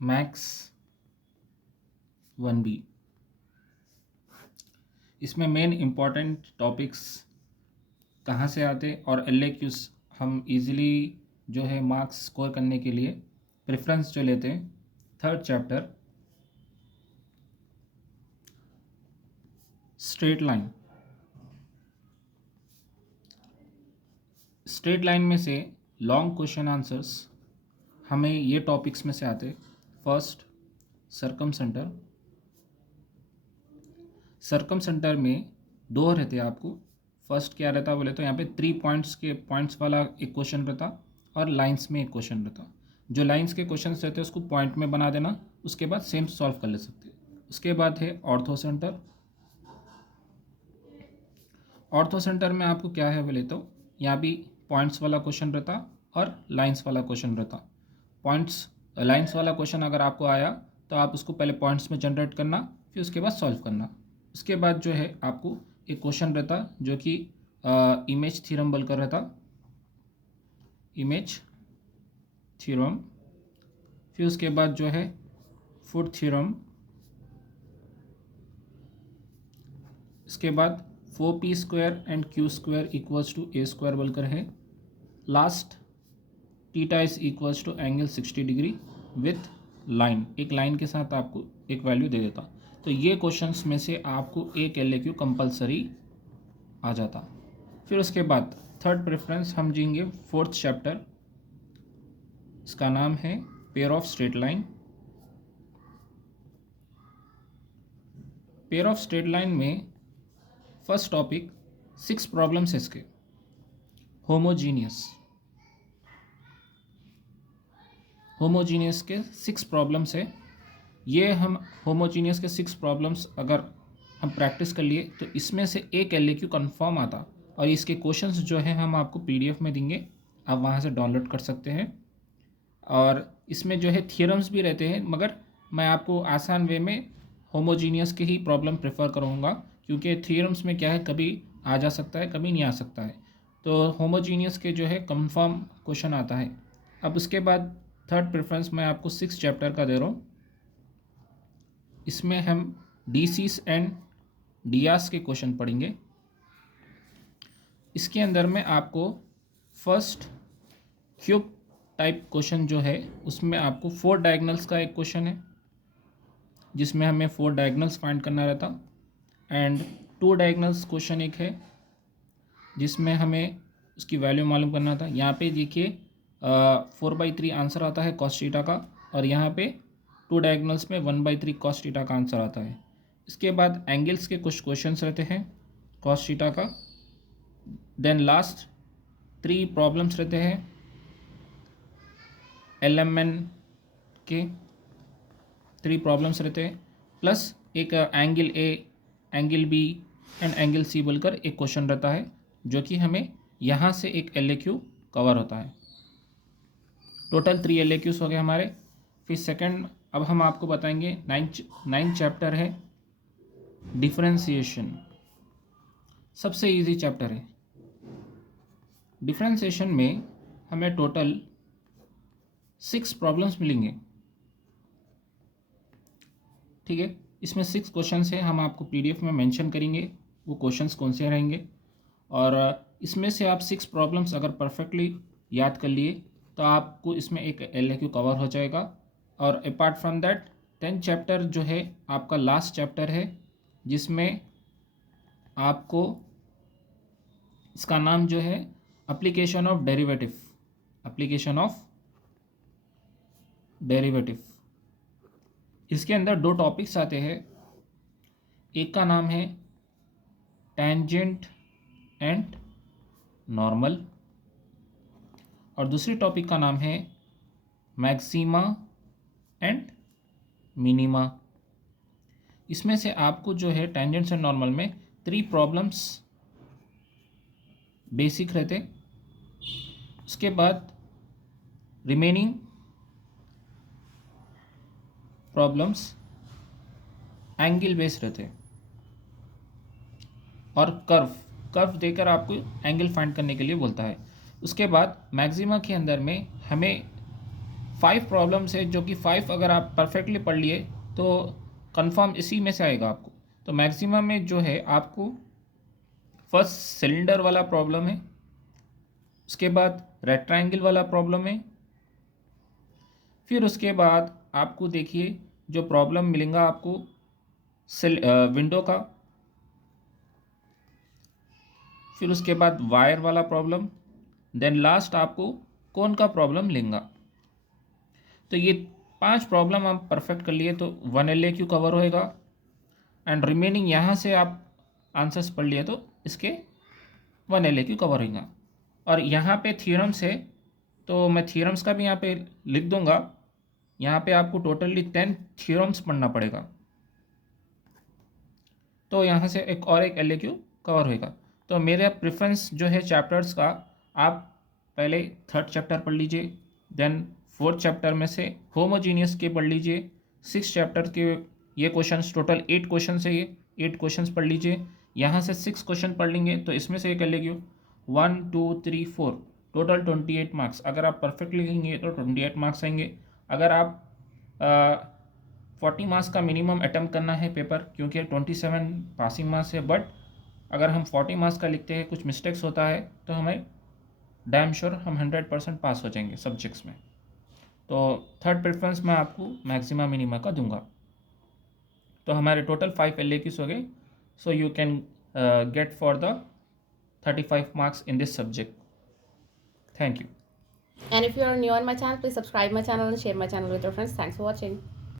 Max 1B। इसमें main important topics कहाँ से आते और LAQs हम इजीली जो है मार्क्स स्कोर करने के लिए प्रेफरेंस जो लेते हैं। Third chapter straight line. Straight line में से लॉन्ग क्वेश्चन आंसर्स हमें ये टॉपिक्स में से आते। First circumcentre. Circumcentre में दो रहते आपको। फर्स्ट क्या रहता बोले तो यहाँ पे 3 पॉइंट्स वाला एक क्वेश्चन रहता और लाइंस में एक क्वेश्चन रहता। जो लाइंस के क्वेश्चन रहते उसको पॉइंट में बना देना, उसके बाद सेम सॉल्व कर ले सकते। उसके बाद है ऑर्थो सेंटर। ऑर्थो सेंटर में आपको क्या है बोले तो यहाँ भी पॉइंट्स वाला क्वेश्चन रहता और लाइंस वाला क्वेश्चन रहता। पॉइंट्स लाइंस वाला क्वेश्चन अगर आपको आया तो आप उसको पहले पॉइंट्स में जनरेट करना, फिर उसके बाद सॉल्व करना। उसके बाद जो है आपको एक क्वेश्चन रहता जो कि इमेज थ्योरम बोलकर रहता, इमेज थ्योरम। फिर उसके बाद जो है फूड थ्योरम। इसके बाद 4p² and q² equals to a² बोलकर है। Last theta is equals to angle 60 degree with line. एक लाइन के साथ आपको एक वैल्यू दे देता। तो ये क्वेश्चंस में से आपको एक LAQ कंपलसरी आ जाता। फिर उसके बाद थर्ड प्रेफरेंस हम जाएंगे फोर्थ चैप्टर। इसका नाम है pair of straight line. Pair of straight line में फर्स्ट टॉपिक 6 प्रॉब्लम्स है इसके। होमोजीनियस के 6 प्रॉब्लम्स है। ये हम होमोजीनियस के 6 प्रॉब्लम्स अगर हम प्रैक्टिस कर लिए तो इसमें से एक LAQ कंफर्म आता। और इसके क्वेश्चंस जो है हम आपको PDF में देंगे, आप वहाँ से डाउनलोड कर सकते हैं। और इसमें जो है थियरम्स भी रहते हैं, मगर मैं आपको आसान वे में होमोजीनियस के ही प्रॉब्लम प्रेफर करूँगा, क्योंकि थियरम्स में क्या है कभी आ जा सकता है कभी नहीं आ सकता है। तो होमोजीनियस के जो है कंफर्म क्वेश्चन आता है। अब उसके बाद थर्ड प्रेफरेंस मैं आपको 6 चैप्टर का दे रहा हूँ। इसमें हम DCs एंड DRs के क्वेश्चन पढ़ेंगे। इसके अंदर में आपको फर्स्ट क्यूब टाइप क्वेश्चन जो है उसमें आपको 4 डायगोनल्स का एक क्वेश्चन है, जिसमें हमें 4 डायगोनल्स फाइंड करना रहता। एंड 2 डायगोनल्स क्वेश्चन एक है जिसमें हमें उसकी वैल्यू मालूम करना था। यहाँ पे देखिए 4/3 आंसर आता है कॉस थीटा का, और यहाँ पे 2 डायगोनल्स में 1/3 कॉस थीटा का आंसर आता है। इसके बाद एंगल्स के कुछ क्वेश्चंस रहते हैं कॉस थीटा का। देन लास्ट 3 प्रॉब्लम्स रहते हैं LMN के 3 प्रॉब्लम्स रहते हैं, प्लस एक angle A, angle B and angle C बोलकर एक क्वेश्चन रहता है, जो कि हमें यहाँ से एक LAQ कवर होता है। टोटल 3 LAQs हो गए हमारे। फिर सेकंड अब हम आपको बताएंगे 9th चैप्टर है डिफरेंशिएशन। सबसे इजी चैप्टर है। डिफरेंशिएशन में हमें टोटल 6 प्रॉब्लम्स मिलेंगे, ठीक है। इसमें 6 क्वेश्चंस हैं, हम आपको PDF में मेंशन करेंगे वो क्वेश्चंस कौन से रहेंगे। और इसमें से आप 6 प्रॉब्लम्स अगर परफेक्टली याद कर लिए तो आपको इसमें एक LAQ कवर हो जाएगा। और apart from that 10th chapter जो है आपका लास्ट चैप्टर है, जिसमें आपको इसका नाम जो है एप्लीकेशन ऑफ डेरिवेटिव। इसके अंदर 2 टॉपिक्स आते हैं। एक का नाम है टेंजेंट एंड नॉर्मल, और दूसरी टॉपिक का नाम है मैक्सिमा एंड मिनिमा। इसमें से आपको जो है टेंजेंट्स एंड नॉर्मल में 3 प्रॉब्लम्स बेसिक रहते। उसके बाद रिमेनिंग प्रॉब्लम्स एंगल बेस्ड रहते और कर्व देकर आपको एंगल फाइंड करने के लिए बोलता है। उसके बाद मैक्सिमा के अंदर में हमें 5 प्रॉब्लम्स है जो कि 5 अगर आप परफेक्टली पढ़ लिए तो कंफर्म इसी में से आएगा आपको। तो मैक्सिमम में जो है आपको फर्स्ट सिलेंडर वाला प्रॉब्लम है, उसके बाद रेक्टेंगल वाला प्रॉब्लम है, फिर उसके बाद आपको देखिए जो प्रॉब्लम मिलेगा आपको विंडो का, फिर उसके बाद वायर वाला प्रॉब्लम, देन लास्ट आपको कोन का प्रॉब्लम लेंगा। तो ये 5 प्रॉब्लम आप परफेक्ट कर लिए तो 1 LAQ कवर होएगा एंड रिमेनिंग यहाँ से आप आंसर्स पढ़ लिए तो इसके 1 LAQ कवर होगा। और यहाँ पे थ्योरम्स है तो मैं थ्योरम्स का भी यहाँ पे लिख दूंगा। यहाँ पे आपको टोटली 10 थ्योरम्स पढ़ना पड़ेगा, तो यहाँ से एक और एक LAQ कवर होएगा। तो मेरा प्रेफरेंस जो है चैप्टर्स का, आप पहले 3rd चैप्टर पढ़ लीजिए, देन 4th चैप्टर में से होमोजीनियस के पढ़ लीजिए, 6 चैप्टर के ये क्वेश्चंस टोटल 8 क्वेश्चन है, ये 8 क्वेश्चंस पढ़ लीजिए। यहाँ से 6 क्वेश्चन पढ़ लेंगे तो इसमें से एक LAQ 1 2 3 4 टोटल 28 मार्क्स। अगर आप परफेक्ट लिखेंगे तो 28 मार्क्स आएंगे। अगर आप 40 मार्क्स का मिनिमम अटैम्प्ट करना है पेपर, क्योंकि 27 पासिंग मार्क्स है, बट अगर हम 40 मार्क्स का लिखते हैं, कुछ मिस्टेक्स होता है तो हमें डैम श्योर हम 100% पास हो जाएंगे सब्जेक्ट्स में। तो 3rd प्रेफरेंस मैं आपको मैक्सिमम मिनिमम का दूंगा। तो हमारे टोटल 5 LAQs हो गए, so you can get for the 35 marks in this subject. Thank you. And if you are new on my channel, please subscribe my channel and share my channel with your friends. Thanks for watching.